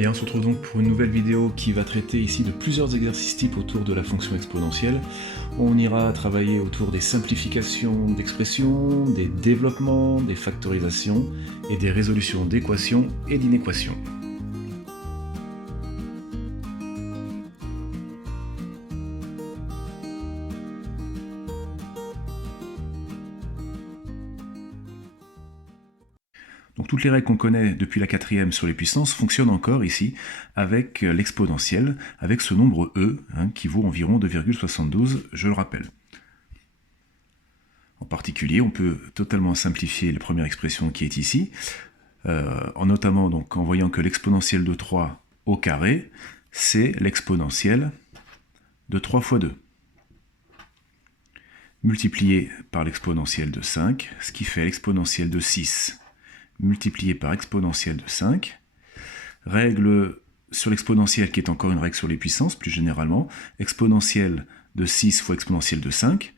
Bien, on se retrouve donc pour une nouvelle vidéo qui va traiter ici de plusieurs exercices types autour de la fonction exponentielle. On ira travailler autour des simplifications d'expressions, des développements, des factorisations et des résolutions d'équations et d'inéquations. Donc toutes les règles qu'on connaît depuis la quatrième sur les puissances fonctionnent encore ici avec l'exponentielle, avec ce nombre e, qui vaut environ 2,72, je le rappelle. En particulier, on peut totalement simplifier la première expression qui est ici, notamment donc, en voyant que l'exponentielle de 3 au carré, c'est l'exponentielle de 3 fois 2. Multiplié par l'exponentielle de 5, ce qui fait l'exponentielle de 6 multiplié par exponentielle de 5. Règle sur l'exponentielle qui est encore une règle sur les puissances, plus généralement. Exponentielle de 6 fois exponentielle de 5,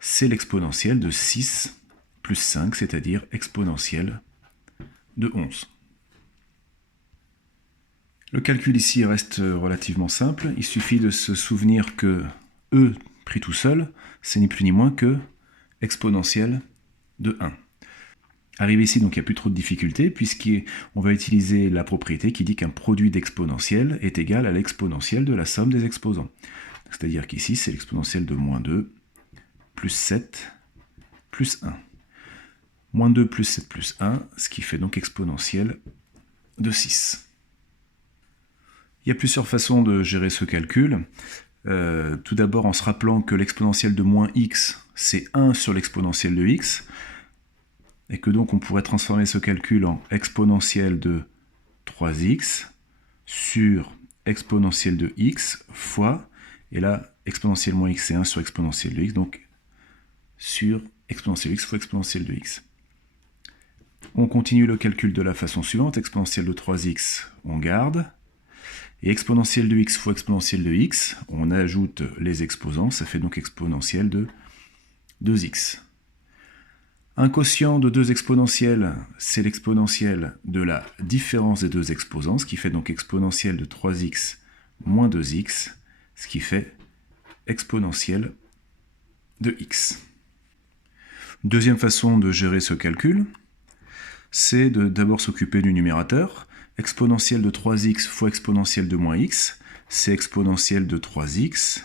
c'est l'exponentielle de 6 plus 5, c'est-à-dire exponentielle de 11. Le calcul ici reste relativement simple. Il suffit de se souvenir que e pris tout seul, c'est ni plus ni moins que exponentielle de 1. Arrivé ici, donc il n'y a plus trop de difficultés, puisqu'on va utiliser la propriété qui dit qu'un produit d'exponentielle est égal à l'exponentielle de la somme des exposants. C'est-à-dire qu'ici, c'est l'exponentielle de moins 2 plus 7 plus 1. Moins 2 plus 7 plus 1, ce qui fait donc exponentielle de 6. Il y a plusieurs façons de gérer ce calcul. Tout d'abord en se rappelant que l'exponentielle de moins x, c'est 1 sur l'exponentielle de x, et que donc on pourrait transformer ce calcul en exponentielle de 3x sur exponentielle de x fois, et là, exponentielle moins x c'est 1 sur exponentielle de x, donc sur exponentielle de x fois exponentielle de x. On continue le calcul de la façon suivante, exponentielle de 3x, on garde, et exponentielle de x fois exponentielle de x, on ajoute les exposants, ça fait donc exponentielle de 2x. Un quotient de deux exponentielles, c'est l'exponentielle de la différence des deux exposants, ce qui fait donc exponentielle de 3x moins 2x, ce qui fait exponentielle de x. Deuxième façon de gérer ce calcul, c'est de d'abord s'occuper du numérateur. Exponentielle de 3x fois exponentielle de moins x, c'est exponentielle de 3x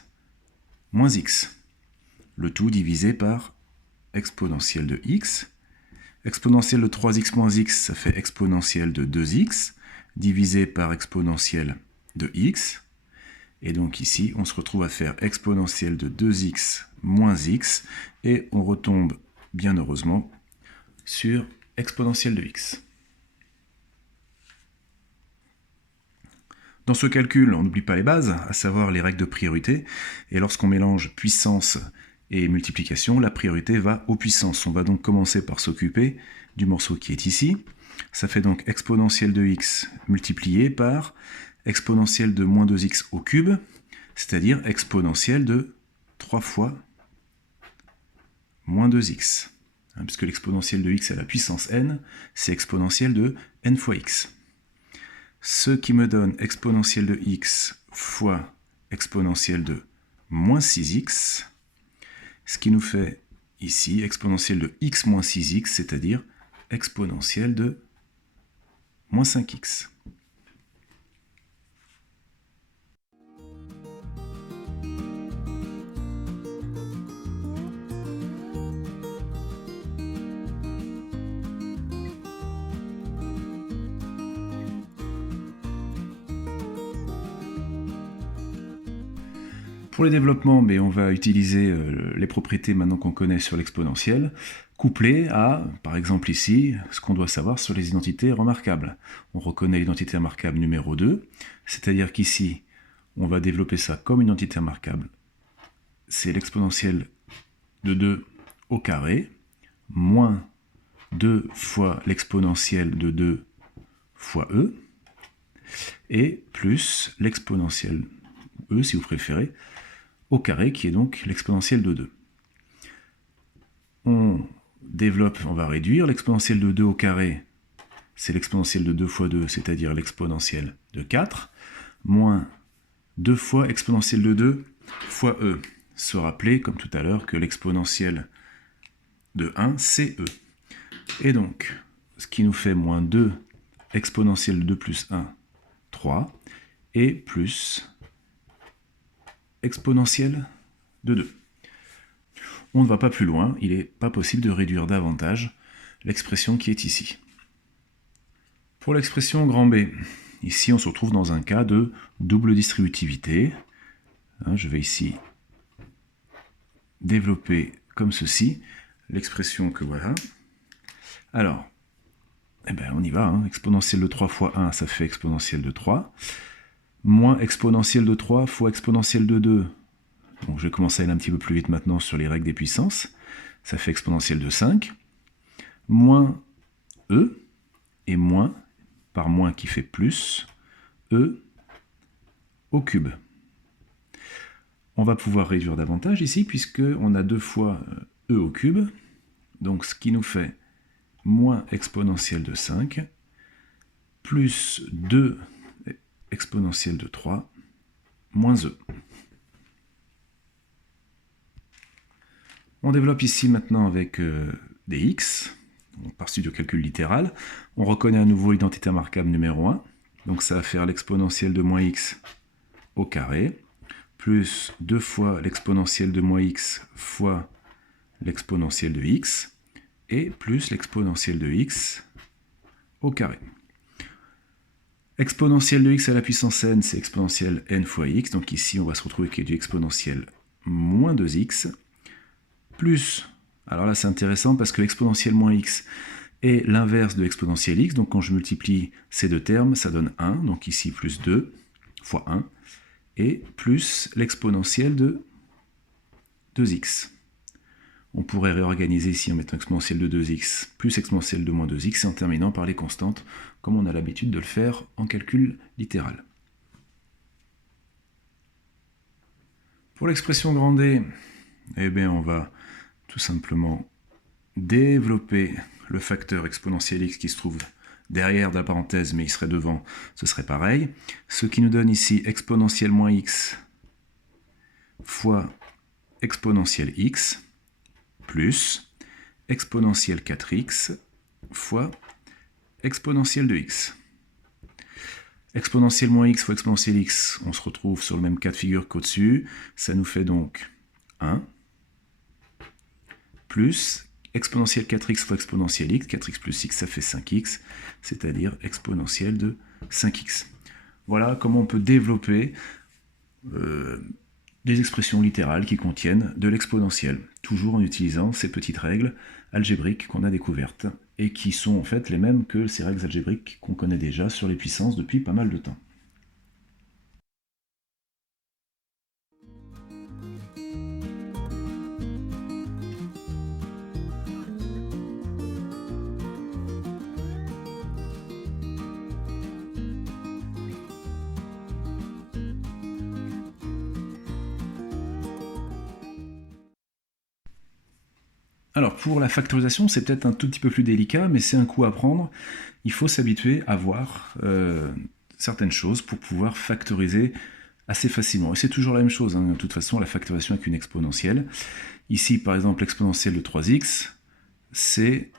moins x. Le tout divisé par exponentielle de x. Exponentielle de 3x moins x, ça fait exponentielle de 2x, divisé par exponentielle de x. Et donc ici, on se retrouve à faire exponentielle de 2x moins x, et on retombe, bien heureusement, sur exponentielle de x. Dans ce calcul, on n'oublie pas les bases, à savoir les règles de priorité, et lorsqu'on mélange puissance et multiplication, la priorité va aux puissances. On va donc commencer par s'occuper du morceau qui est ici. Ça fait donc exponentielle de x multiplié par exponentielle de moins 2x au cube, c'est-à-dire exponentielle de 3 fois moins 2x. Puisque l'exponentielle de x à la puissance n, c'est exponentielle de n fois x. Ce qui me donne exponentielle de x fois exponentielle de moins 6x, ce qui nous fait ici exponentielle de x moins 6x, c'est-à-dire exponentielle de moins 5x. Pour les développements, on va utiliser les propriétés maintenant qu'on connaît sur l'exponentielle, couplées à, par exemple ici, ce qu'on doit savoir sur les identités remarquables. On reconnaît l'identité remarquable numéro 2, c'est-à-dire qu'ici, on va développer ça comme une identité remarquable. C'est l'exponentielle de 2 au carré, moins 2 fois l'exponentielle de 2 fois e, et plus l'exponentielle e, si vous préférez, au carré, qui est donc l'exponentielle de 2. On développe, on va réduire. L'exponentielle de 2 au carré, c'est l'exponentielle de 2 fois 2, c'est-à-dire l'exponentielle de 4, moins 2 fois exponentielle de 2 fois e. Se rappeler, comme tout à l'heure, que l'exponentielle de 1, c'est e. Et donc, ce qui nous fait moins 2 exponentielle de 2 plus 1, 3, et plus exponentielle de 2. On ne va pas plus loin, il n'est pas possible de réduire davantage l'expression qui est ici. Pour l'expression grand B, ici on se retrouve dans un cas de double distributivité. Je vais ici développer comme ceci l'expression que voilà. Alors, on y va, exponentielle de 3 fois 1, ça fait exponentielle de 3, moins exponentielle de 3 fois exponentielle de 2. Donc je vais commencer à aller un petit peu plus vite maintenant sur les règles des puissances, ça fait exponentielle de 5, moins e, et moins, par moins qui fait plus, e au cube. On va pouvoir réduire davantage ici, puisqu'on a 2 fois e au cube, donc ce qui nous fait moins exponentielle de 5, plus 2 exponentielle de 3, moins e. On développe ici maintenant avec des x, par suite de calcul littéral. On reconnaît à nouveau l'identité remarquable numéro 1, donc ça va faire l'exponentielle de moins x au carré, plus 2 fois l'exponentielle de moins x fois l'exponentielle de x, et plus l'exponentielle de x au carré. Exponentielle de x à la puissance n, c'est exponentielle n fois x, donc ici on va se retrouver avec du exponentielle moins 2x, plus, alors là c'est intéressant parce que exponentielle moins x est l'inverse de exponentielle x, donc quand je multiplie ces deux termes, ça donne 1, donc ici plus 2 fois 1, et plus l'exponentielle de 2x. On pourrait réorganiser ici en mettant exponentielle de 2x plus exponentielle de moins 2x et en terminant par les constantes, comme on a l'habitude de le faire en calcul littéral. Pour l'expression grand D, on va tout simplement développer le facteur exponentielle x qui se trouve derrière de la parenthèse, mais il serait devant, ce serait pareil. Ce qui nous donne ici exponentielle moins x fois exponentielle x plus exponentielle 4x fois exponentielle de x. Exponentielle moins x fois exponentielle x, on se retrouve sur le même cas de figure qu'au-dessus. Ça nous fait donc 1 plus exponentielle 4x fois exponentielle x, 4x plus x, ça fait 5x, c'est-à-dire exponentielle de 5x. Voilà comment on peut développer des expressions littérales qui contiennent de l'exponentielle, toujours en utilisant ces petites règles algébriques qu'on a découvertes, et qui sont en fait les mêmes que ces règles algébriques qu'on connaît déjà sur les puissances depuis pas mal de temps. Alors pour la factorisation, c'est peut-être un tout petit peu plus délicat, mais c'est un coup à prendre. Il faut s'habituer à voir certaines choses pour pouvoir factoriser assez facilement. Et c'est toujours la même chose, de toute façon, la factorisation avec une exponentielle. Ici, par exemple, l'exponentielle de 3x, c'est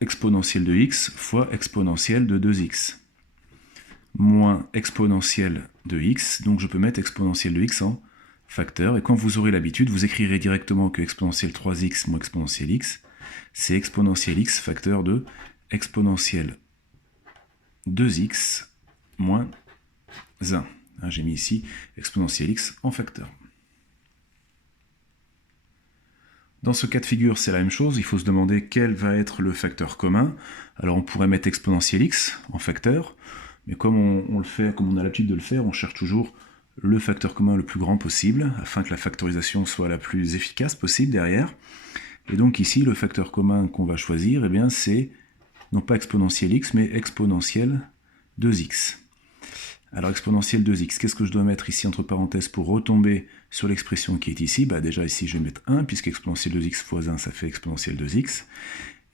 exponentielle de x fois exponentielle de 2x. Moins exponentielle de x, donc je peux mettre exponentielle de x en facteur, et quand vous aurez l'habitude, vous écrirez directement que exponentielle 3x moins exponentielle x, c'est exponentielle x facteur de exponentielle 2x moins 1. J'ai mis ici exponentielle x en facteur. Dans ce cas de figure, c'est la même chose, il faut se demander quel va être le facteur commun. Alors on pourrait mettre exponentielle x en facteur, mais comme on le fait, comme on a l'habitude de le faire, on cherche toujours le facteur commun le plus grand possible, afin que la factorisation soit la plus efficace possible derrière. Et donc ici, le facteur commun qu'on va choisir, c'est non pas exponentielle x, mais exponentielle 2x. Alors exponentielle 2x, qu'est-ce que je dois mettre ici entre parenthèses pour retomber sur l'expression qui est ici? Déjà ici, je vais mettre 1, puisque exponentielle 2x fois 1, ça fait exponentielle 2x.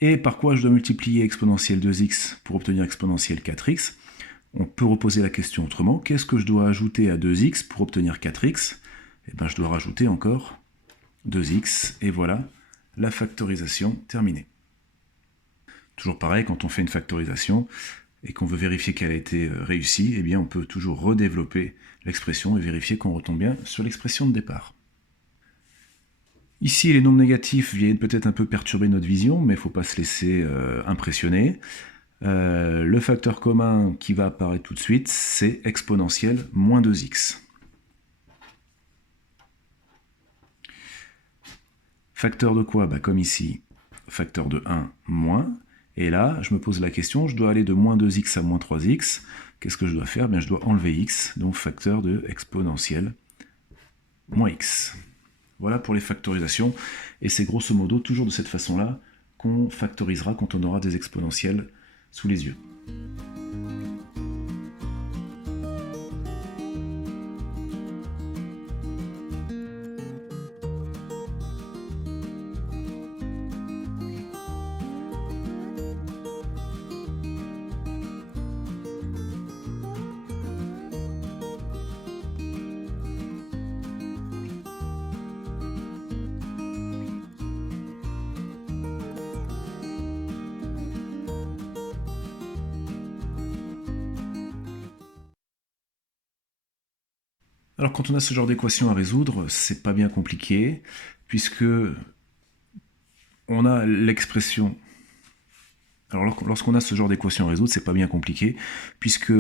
Et par quoi je dois multiplier exponentielle 2x pour obtenir exponentielle 4x? On peut reposer la question autrement. Qu'est-ce que je dois ajouter à 2x pour obtenir 4x? Eh bien, je dois rajouter encore 2x, et voilà la factorisation terminée. Toujours pareil, quand on fait une factorisation et qu'on veut vérifier qu'elle a été réussie, eh bien on peut toujours redévelopper l'expression et vérifier qu'on retombe bien sur l'expression de départ. Ici, les nombres négatifs viennent peut-être un peu perturber notre vision, mais il ne faut pas se laisser impressionner. Le facteur commun qui va apparaître tout de suite, c'est exponentielle moins 2x. Facteur de quoi? Comme ici, facteur de 1 moins. Et là, je me pose la question, je dois aller de moins 2x à moins 3x. Qu'est-ce que je dois faire? Je dois enlever x, donc facteur de exponentielle moins x. Voilà pour les factorisations. Et c'est grosso modo toujours de cette façon-là qu'on factorisera quand on aura des exponentielles sous les yeux. Alors quand on a ce genre d'équation à résoudre, c'est pas bien compliqué, puisque on a l'expression. Alors lorsqu'on a ce genre d'équation à résoudre, c'est pas bien compliqué, puisque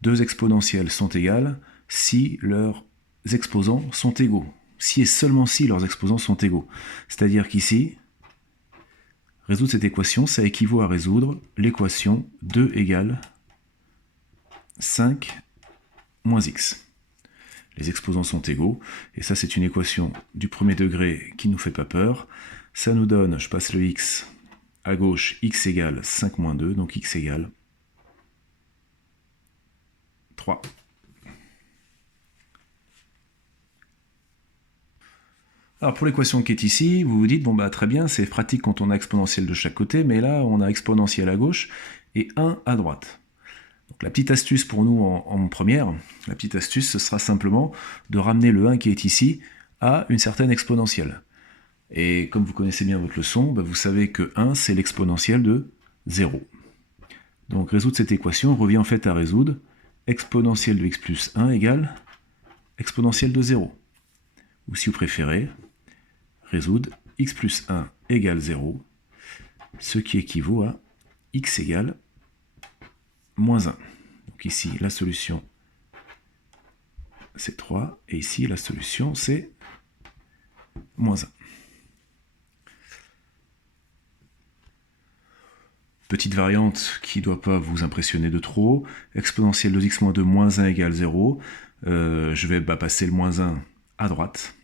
deux exponentielles sont égales si leurs exposants sont égaux. Si et seulement si leurs exposants sont égaux. C'est-à-dire qu'ici, résoudre cette équation, ça équivaut à résoudre l'équation 2 égale 5 moins x. Les exposants sont égaux, et ça c'est une équation du premier degré qui ne nous fait pas peur. Ça nous donne, je passe le x à gauche, x égale 5 moins 2, donc x égale 3. Alors pour l'équation qui est ici, vous vous dites, très bien, c'est pratique quand on a exponentielle de chaque côté, mais là on a exponentielle à gauche et 1 à droite. Donc la petite astuce pour nous en première, la petite astuce, ce sera simplement de ramener le 1 qui est ici à une certaine exponentielle. Et comme vous connaissez bien votre leçon, vous savez que 1, c'est l'exponentielle de 0. Donc résoudre cette équation revient en fait à résoudre exponentielle de x plus 1 égale exponentielle de 0. Ou si vous préférez, résoudre x plus 1 égale 0, ce qui équivaut à x égale moins 1. Donc ici, la solution, c'est 3, et ici, la solution, c'est moins 1. Petite variante qui ne doit pas vous impressionner de trop, exponentielle de x moins 2 moins 1 égale 0. Je vais passer le moins 1 à droite.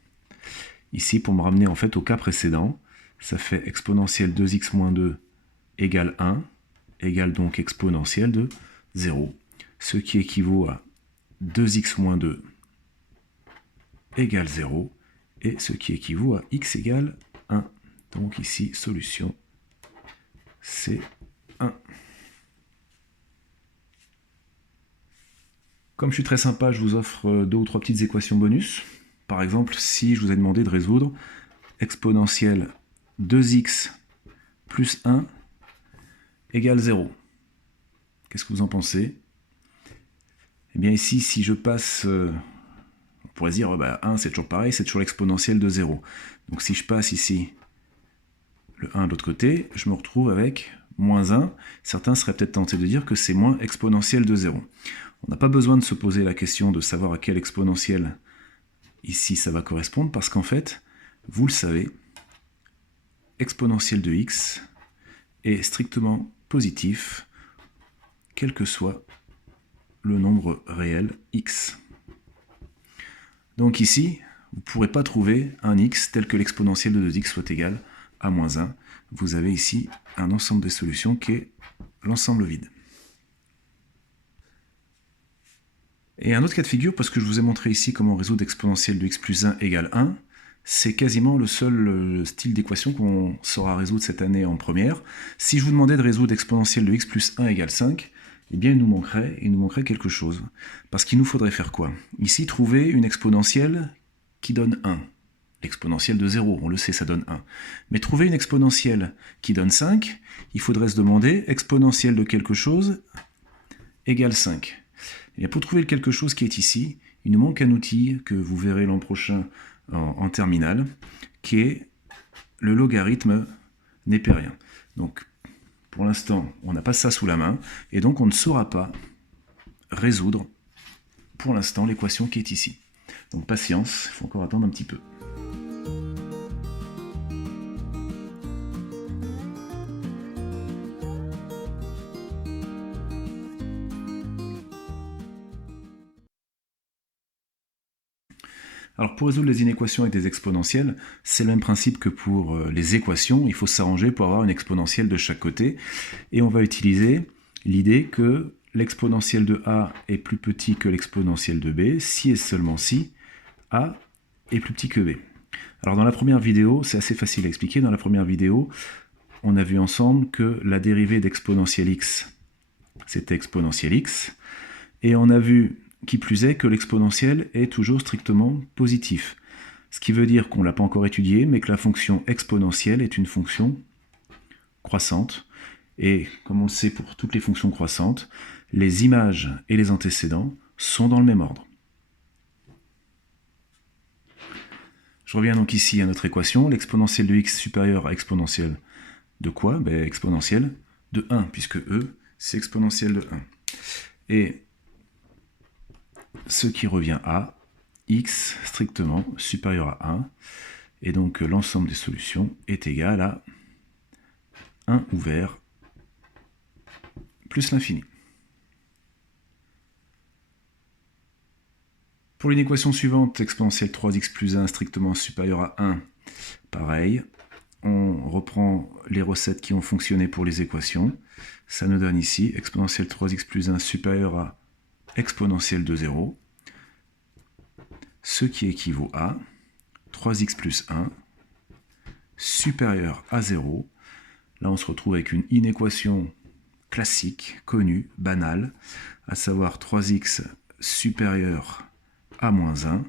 Ici, pour me ramener en fait au cas précédent, ça fait exponentielle 2x moins 2 égale 1, égale donc exponentielle de 0, ce qui équivaut à 2x moins 2 égale 0, et ce qui équivaut à x égale 1. Donc ici, solution, c'est 1. Comme je suis très sympa, je vous offre 2 ou 3 petites équations bonus. Par exemple, si je vous ai demandé de résoudre exponentielle 2x plus 1 égale 0. Qu'est-ce que vous en pensez? Eh bien ici, si je passe, on pourrait dire 1 c'est toujours pareil, c'est toujours l'exponentielle de 0. Donc si je passe ici le 1 de l'autre côté, je me retrouve avec moins 1. Certains seraient peut-être tentés de dire que c'est moins exponentielle de 0. On n'a pas besoin de se poser la question de savoir à quelle exponentielle ici ça va correspondre, parce qu'en fait, vous le savez, exponentielle de x est strictement positif, quel que soit le nombre réel x. Donc ici, vous ne pourrez pas trouver un x tel que l'exponentielle de 2x soit égale à moins 1. Vous avez ici un ensemble de solutions qui est l'ensemble vide. Et un autre cas de figure, parce que je vous ai montré ici comment résoudre exponentielle de x plus 1 égale 1, c'est quasiment le seul style d'équation qu'on saura résoudre cette année en première. Si je vous demandais de résoudre exponentielle de x plus 1 égale 5, eh bien il nous manquerait quelque chose. Parce qu'il nous faudrait faire quoi? Ici, trouver une exponentielle qui donne 1. L'exponentielle de 0, on le sait, ça donne 1. Mais trouver une exponentielle qui donne 5, il faudrait se demander exponentielle de quelque chose égale 5. Et pour trouver quelque chose qui est ici, il nous manque un outil que vous verrez l'an prochain en terminale, qui est le logarithme népérien. Donc, pour l'instant, on n'a pas ça sous la main, et donc on ne saura pas résoudre, pour l'instant, l'équation qui est ici. Donc patience, il faut encore attendre un petit peu. Alors pour résoudre les inéquations avec des exponentielles, c'est le même principe que pour les équations, il faut s'arranger pour avoir une exponentielle de chaque côté, et on va utiliser l'idée que l'exponentielle de a est plus petit que l'exponentielle de b, si et seulement si a est plus petit que b. Alors dans la première vidéo, c'est assez facile à expliquer, dans la première vidéo, on a vu ensemble que la dérivée d'exponentielle x, c'était exponentielle x, et on a vu qui plus est que l'exponentielle est toujours strictement positif. Ce qui veut dire qu'on ne l'a pas encore étudié, mais que la fonction exponentielle est une fonction croissante. Et comme on le sait pour toutes les fonctions croissantes, les images et les antécédents sont dans le même ordre. Je reviens donc ici à notre équation. L'exponentielle de x supérieure à exponentielle de quoi? Exponentielle de 1, puisque e, c'est exponentielle de 1. Et ce qui revient à x strictement supérieur à 1, et donc l'ensemble des solutions est égal à 1 ouvert plus l'infini. Pour une équation suivante, exponentielle 3x plus 1 strictement supérieur à 1, pareil, on reprend les recettes qui ont fonctionné pour les équations. Ça nous donne ici exponentielle 3x plus 1 supérieur à exponentielle de 0, ce qui équivaut à 3x plus 1 supérieur à 0. Là, on se retrouve avec une inéquation classique, connue, banale, à savoir 3x supérieur à moins 1,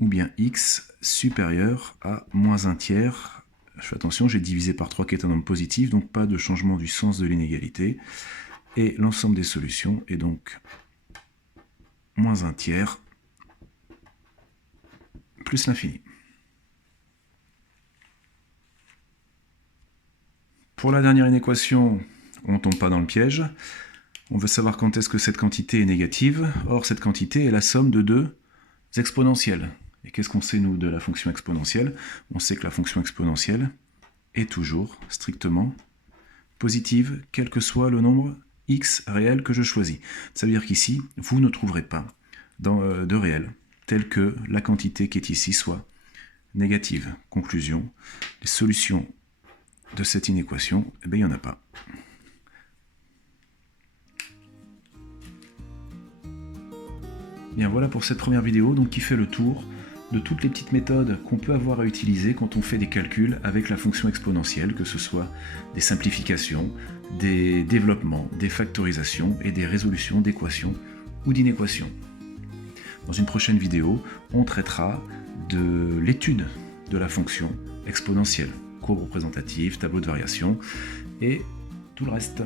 ou bien x supérieur à moins 1 tiers. Je fais attention, j'ai divisé par 3 qui est un nombre positif, donc pas de changement du sens de l'inégalité. Et l'ensemble des solutions est donc moins 1 tiers plus l'infini. Pour la dernière inéquation, on ne tombe pas dans le piège. On veut savoir quand est-ce que cette quantité est négative. Or, cette quantité est la somme de deux exponentielles. Et qu'est-ce qu'on sait, nous, de la fonction exponentielle? On sait que la fonction exponentielle est toujours strictement positive, quel que soit le nombre x réel que je choisis. Ça veut dire qu'ici, vous ne trouverez pas de réel tel que la quantité qui est ici soit négative. Conclusion, les solutions de cette inéquation, eh bien, il n'y en a pas. Bien, voilà pour cette première vidéo donc, qui fait le tour de toutes les petites méthodes qu'on peut avoir à utiliser quand on fait des calculs avec la fonction exponentielle, que ce soit des simplifications, des développements, des factorisations et des résolutions d'équations ou d'inéquations. Dans une prochaine vidéo, on traitera de l'étude de la fonction exponentielle, courbe représentative, tableau de variation et tout le reste.